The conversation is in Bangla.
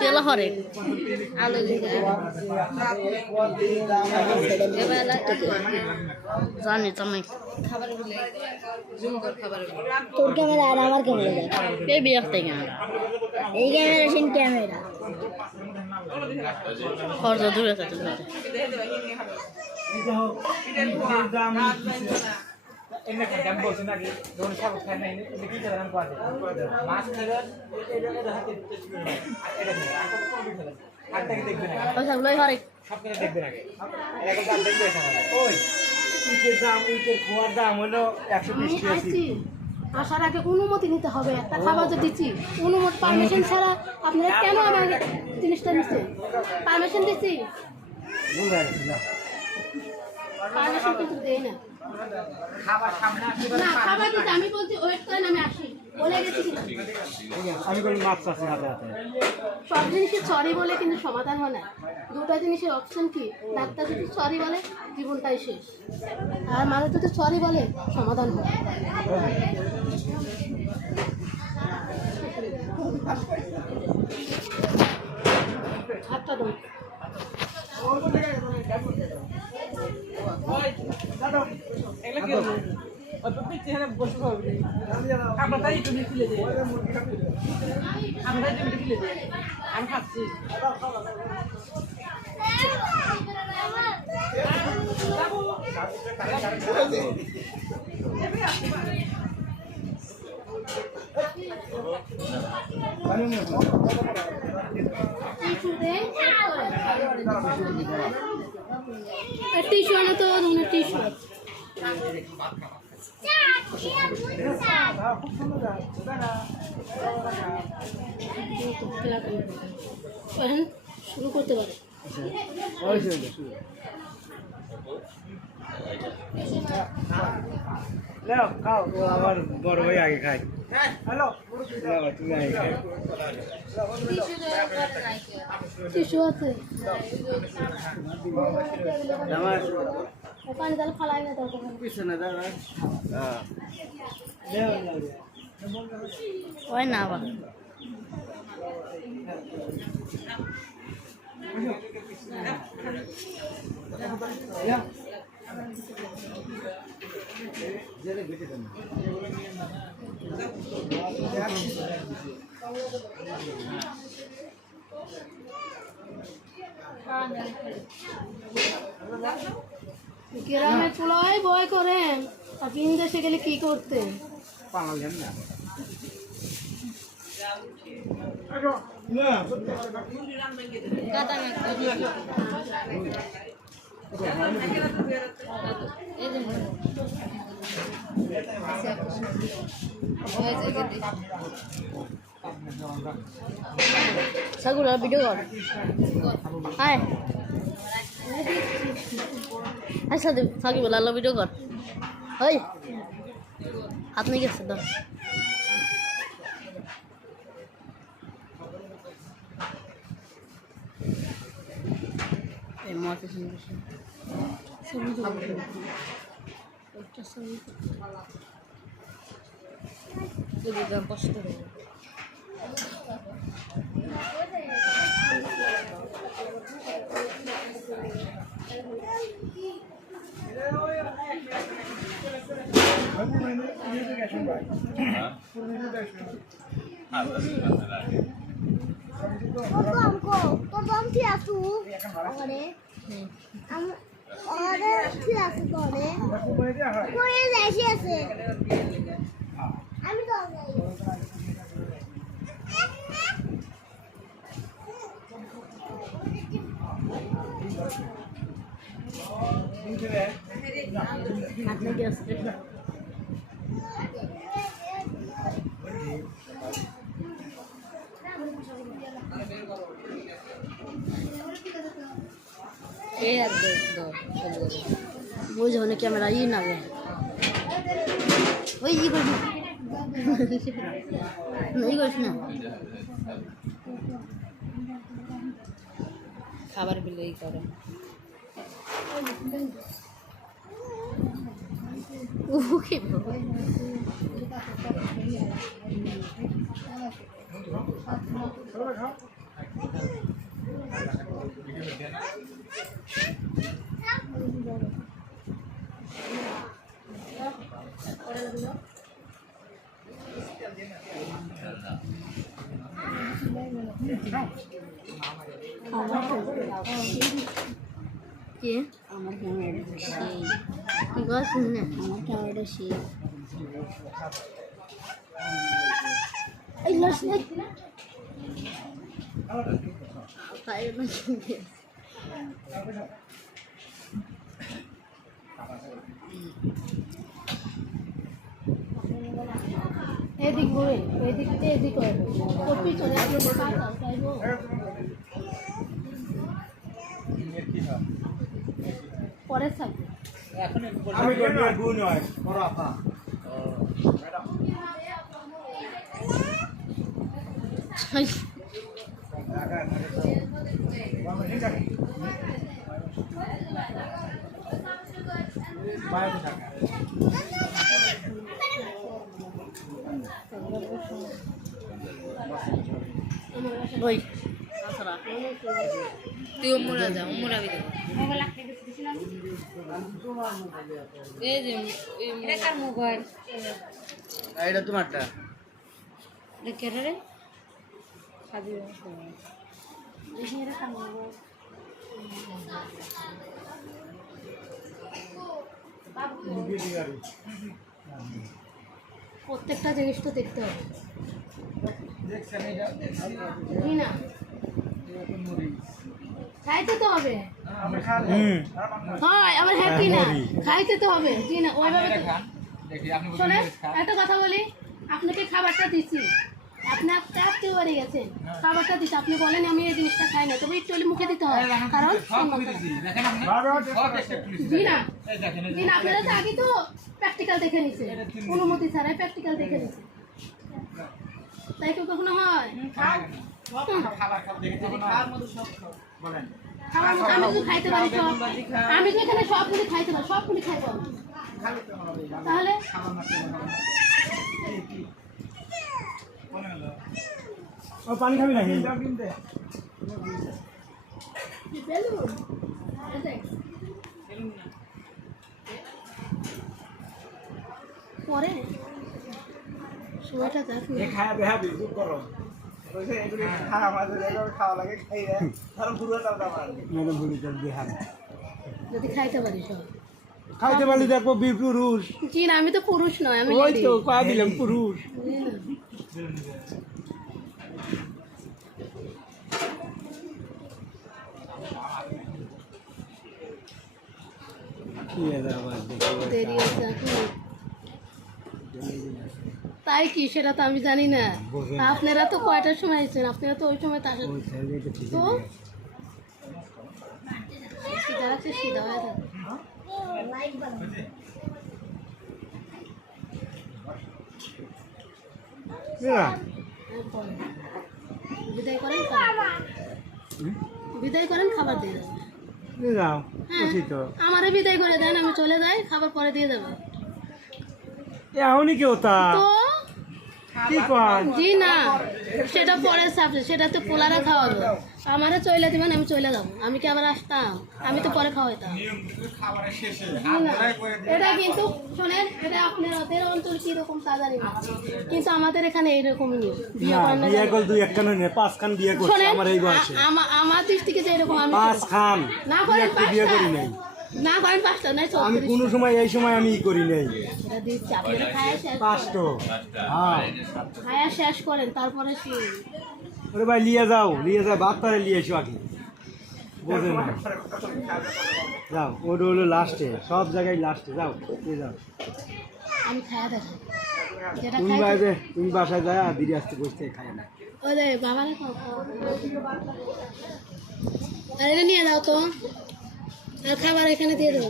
কেলা হরে আলো জানি তুমি তোর ক্যামেরা আর আমার ক্যামেরা এই বিয়ার থেকে এই ক্যামেরা সিন ক্যামেরা খরচ দূরে থাকে ওইগুলোই হরে আসার আগে অনুমতি নিতে হবে। একটা খাবার তো দিচ্ছি, অনুমতি পারমিশন ছাড়া আপনারা কেন আমার জিনিসটা নিচ্ছেন? পারমিশন দিচ্ছি, পারমিশন কিন্তু দেয় না। না খাবার দিচ্ছি, আমি বলছি ওয়েট করেন, আমি আসি বলে গেছি কিনা। আমি কোনো মাছ আছে হাতে হাতে সব জিনিসের সরি বলে কিন্তু সমাধান হয় না। দুটা জিনিসের অপশন কি, ডাক্তার যদি সরি বলে জীবনটাই শেষ, আর মানুষ যদি সরি বলে সমাধান হয়। হাতটা দাও। আমি খাচ্ছি টিস্যু আনো তো, ধরনের টিস্যু এখন শুরু করতে পারে। খাও আমার বড় ভাই আগে খাই হ্যালো তুমি আগে খাই টিস্যু আছে পানি তাহলে ফালাই না দরকার পিছনে দাঁড়া ওই না আবার গ্রামে চুলাই বয় করেন, আর ভিন দেশে গেলে কি করতেন? পালালেন না সাগুলো ভিডিও কর হাই আচ্ছা সাকিব লালো ভিডিও কর ওই হাত নিয়ে গেছে তো এই মাছ সুন্দর কষ্ট হবে আমি তো বুঝ হনে ক্যামেরা ই না গে ওই ই করবি ই করিস না খাবার বিলে ই করে ওকে কে আমার ক্যামেরাটা সেই কি করছিস না আমার ক্যামেরাটা সেই এই লস বাইরে না কিনতে এদিক ঘুরে এদিক দিয়ে এদিক করে ওর পিছনে আপনি চাইবো পরের সাথে আমি গুণ হয় বড় আপা ওই আসরা তুই উমরা যা উমরা বিদে এই যে এটা কার মোবাইল এটা তোমারটা এটা কে রে খাবি প্রত্যেকটা জিনিস তো দেখতে হবে জি না খাইতে তো হবে হয় আবার হ্যাপি না খাইতে তো হবে জি না ওইভাবে শোনেন একটা কথা বলি আপনাকে খাবারটা দিচ্ছি আপনি একেবারে গেছেন খাবারটা দিচ্ছি আপনি বলেন আমি এই জিনিসটা খাই না তবে একটু হলে মুখে দিতে হয় কারণ জি না জি না আপনারা তো আগে তো প্র্যাকটিক্যাল দেখে নিছে অনুমতি ছাড়াই প্র্যাকটিক্যাল দেখে নিছে তাই কেউ কখনো হয় আমি তো খাইতে পারি সব আমি তো এখানে সবগুলি খাইতে পারি সবগুলি খাইতে পারি তাহলে ও পানি খাবি নাকি পরে সময়টা দেখ খাওয়া দেখা বিদ্যুৎ করো খাওয়া লাগে খাই যদি খাইতে পারি সব খাইতে পারলি দেখবো পুরুষ জি না আমি তো পুরুষ নয় আমি ওই lady। তো পা দিলাম পুরুষ জি না। দেরি আছে এখন। তাই কি সেটা তো আমি জানি না আপনারা তো কয়টার সময় এসেছেন আপনারা তো ওই সময় তার তো সিধা আছে সিধা হয়ে থাকে বিদায় করেন বিদায় করেন খাবার দিয়ে দেবেন যাও আমারে বিদায় করে দেন আমি চলে যাই খাবার পরে দিয়ে দেবেন এখনই কেউ তা তো কি কয় জি না সেটা পরের সাবজেক্ট সেটা তো পোলারা খাওয়াবে আমারে চলে দিবেন আমি চলে যাবো আমি কি আবার আসতাম আমি তো পরে খাওয়াইতাম না, এটা কিন্তু শোনেন এটা আপনাদের অঞ্চল কিরকম তা জানি না কিন্তু আমাদের এখানে এইরকমই নিয়ম বিয়ে করেন না বিয়ে করল 2 একখান নয় 5 খান বিয়ে করছে শোনেন আমার এই বয়সে আমার দিক থেকে যে এরকম আমি 5 খান না করেন বিয়ে করি পাঁচটা নাই না করেন পাঁচটা নাই আমি কোনো সময় এই সময় আমি করি নাই এটা দিচ্ছি আপনারা খায়া শেষ করেন। 5টো হ্যাঁ খায়া শেষ করেন তারপরে সে ওরে ভাই নিয়ে যাও ভাত তারে নিয়ে এসো আগে বোঝে না যাও ওটা হলো লাস্টে সব জায়গায় লাস্টে যাও নিয়ে যাও আমি খায়া দেখো যেটা তুমি খাই বাইরে তুমি বাসায় যায় আর দিদি আসতে বসতে খায় না ওই যে বাবারে খাও আর এটা নিয়ে যাও তো আর খাবার এখানে দিয়ে দেবো